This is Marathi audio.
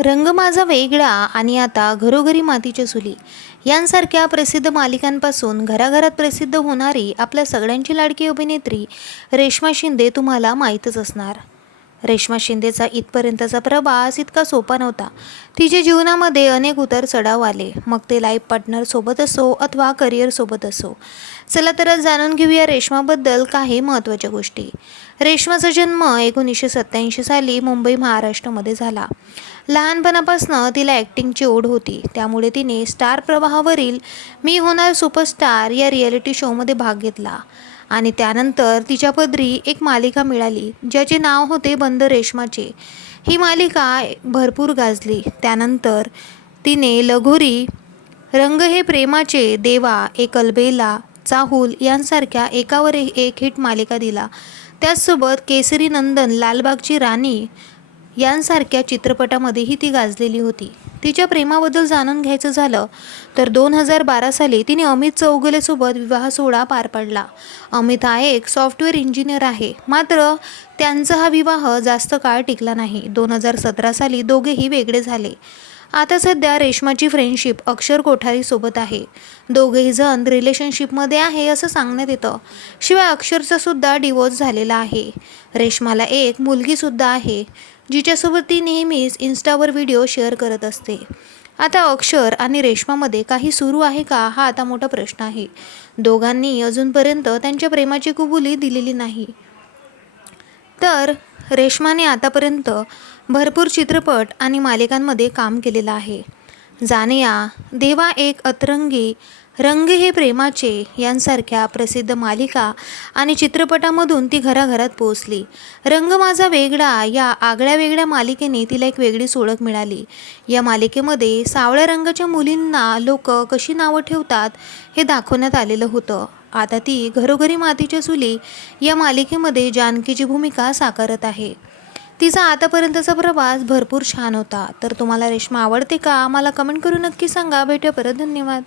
रंग माझा वेगळा आणि आता घरोघरी मातीच्या चुली यांसारख्या प्रसिद्ध मालिकांपासून घराघरात प्रसिद्ध होणारी आपल्या सगळ्यांची लाडकी अभिनेत्री रेश्मा शिंदे तुम्हाला माहीतच असणार. रेश्मा शिंदेचा इथपर्यंतचा प्रवास इतका सोपा नव्हता. तिच्या जीवनामध्ये अनेक उतार चढाव आले. मग ते लाईफ पार्टनर सोबत असो अथवा करिअर सोबत असो. चला तर जाणून घेऊया रेश्माबद्दल काही महत्त्वाच्या गोष्टी. रेश्माचा जन्म एकोणीसशे सत्त्याऐंशी साली मुंबई महाराष्ट्रामध्ये झाला. लहानपणापासून तिला ॲक्टिंगची ओढ होती. त्यामुळे तिने स्टार प्रवाहावरील मी होणार सुपरस्टार या रियालिटी शोमध्ये भाग घेतला. आणि त्यानंतर तिच्या पदरी एक मालिका मिळाली ज्याचे नाव होते बंद रेशमाचे. ही मालिका भरपूर गाजली. त्यानंतर तिने लगोरी रंग हे प्रेमाचे देवा एक अलबेला चाहूल यांसारख्या एकावर एक हिट मालिका दिला. त्याचसोबत केसरी नंदन लालबागची राणी यांसारख्या चित्रपटामध्येही ती गाजलेली होती. तिच्या प्रेमाबद्दल जाणून घ्यायचं झालं तर दोन हजार बारा साली तिने अमित चौगुलेसोबत विवाह सोहळा पार पडला. अमित हा एक सॉफ्टवेअर इंजिनियर आहे. मात्र त्यांचा हा विवाह जास्त काळ टिकला नाही. दोन हजार सतरा साली दोघेही वेगळे झाले. आता सध्या रेश्माची फ्रेंडशिप अक्षर कोठारीसोबत आहे. दोघेही जण रिलेशनशिपमध्ये आहे असं सांगण्यात येतं. शिवाय अक्षरचा सुद्धा डिवोर्स झालेला आहे. रेश्माला एक मुलगीसुद्धा आहे जिच्यासोबत ती नेहमीच इन्स्टावर व्हिडिओ शेअर करत असते. आता अक्षर आणि रेश्मामध्ये काही सुरू आहे का हा आता मोठा प्रश्न आहे. दोघांनी अजूनपर्यंत त्यांच्या प्रेमाची कुबुली दिलेली नाही. तर रेश्माने आतापर्यंत भरपूर चित्रपट आणि मालिकांमध्ये काम केलेलं आहे. जाणया देवा एक अतरंगी रंग हे प्रेमाचे यांसारख्या प्रसिद्ध मालिका आणि चित्रपटामधून ती घराघरात पोहोचली. रंग माझा वेगळा या आगळ्या वेगळ्या मालिकेने तिला एक वेगळीच ओळख मिळाली. या मालिकेमध्ये सावळ्या रंगाच्या मुलींना लोक कशी नावं ठेवतात हे दाखवण्यात आलेलं होतं. आता ती घरोघरी मातीच्या चुली या मालिकेमध्ये जानकीची भूमिका साकारत आहे. तिचा आतापर्यंतचा प्रवास भरपूर छान होता. तर तुम्हाला रेश्मा आवडते का? मला कमेंट करून नक्की सांगा. भेटूया परत. धन्यवाद.